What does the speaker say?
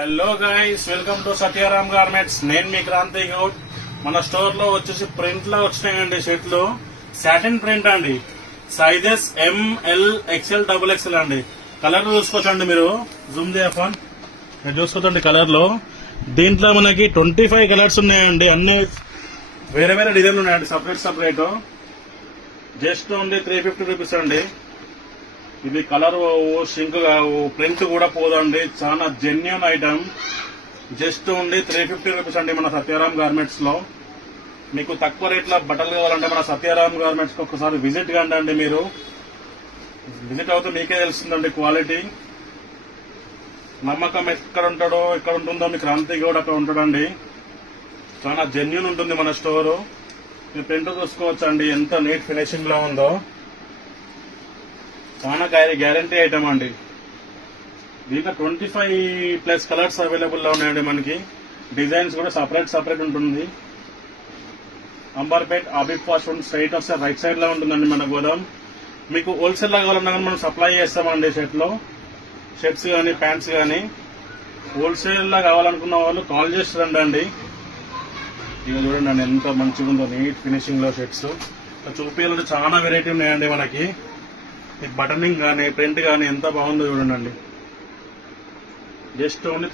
Hello guys, welcome to Satyaram garments. నేను మీ క్రాంతి గౌడ్. మన స్టోర్ లో వచ్చేసి ప్రింట్ లో వచ్చినాయండి షర్ట్లు. సాటిన్ ప్రింట్ అండి. Sizes M L XL double XL అండి. కలర్ చూసుకోవచ్చండి, మీరు జూమ్ చేయఫోన్ మీరు చూసుకోవచ్చండి కలర్ లో. దీంట్లో మనకి 25 కలర్స్ ఉన్నాయండి. అన్ని వేరే వేరే డిజైన్లు ఉన్నాయండి, సపరేట్. జస్ట్ ఓన్లీ 350 రూపీస్ అండి. ఇది కలర్ సింక్ ప్రింట్ కూడా పోదండి. చాలా genuine item. Just only 350 rupees అండి మన సత్యారాం గార్మెంట్స్ లో. మీకు తక్కువ రేట్లో బట్టలు కావాలంటే మన సత్యారాం గార్మెంట్స్ కి ఒకసారి విజిట్ కండి. మీరు విజిట్ అవుతే మీకే తెలుస్తుందండి క్వాలిటీ. నమ్మకం ఎక్కడ ఉంటుందో మీ క్రాంతి కూడా అక్కడ ఉంటాడండి. చాలా జెన్యున్ ఉంటుంది మన స్టోరు. మీ ప్రింట్ చూసుకోవచ్చండి ఎంత నీట్ ఫినిషింగ్ లో ఉందో. చాలా గ్యారంటీ ఐటమ్ అండి. దీంట్లో 25+ కలర్స్ అవైలబుల్ లో ఉన్నాయండి. మనకి డిజైన్స్ కూడా సపరేట్ ఉంటుంది. అంబర్పేట్ ఆబిబ్ ఫాస్ట్ ఫుడ్ స్ట్రైట్ వస్తే రైట్ సైడ్ లో ఉంటుందండి మన గోదాం. మీకు హోల్సేల్ లా కావాలన్నా కానీ మనం సప్లై చేస్తామండి. షర్ట్స్ కానీ ప్యాంట్స్ కానీ. హోల్సేల్ లా కావాలనుకున్న వాళ్ళు కాల్ చేసి రండి. ఇక చూడండి ఎంత మంచిగా ఉందో నీట్ ఫినిషింగ్ లో షర్ట్స్. చూపించాలంటే చాలా వెరైటీ ఉన్నాయండి మనకి. బటనింగ్ కానీ ప్రింట్ కానీ ఎంత బాగుందో చూడండి. Just only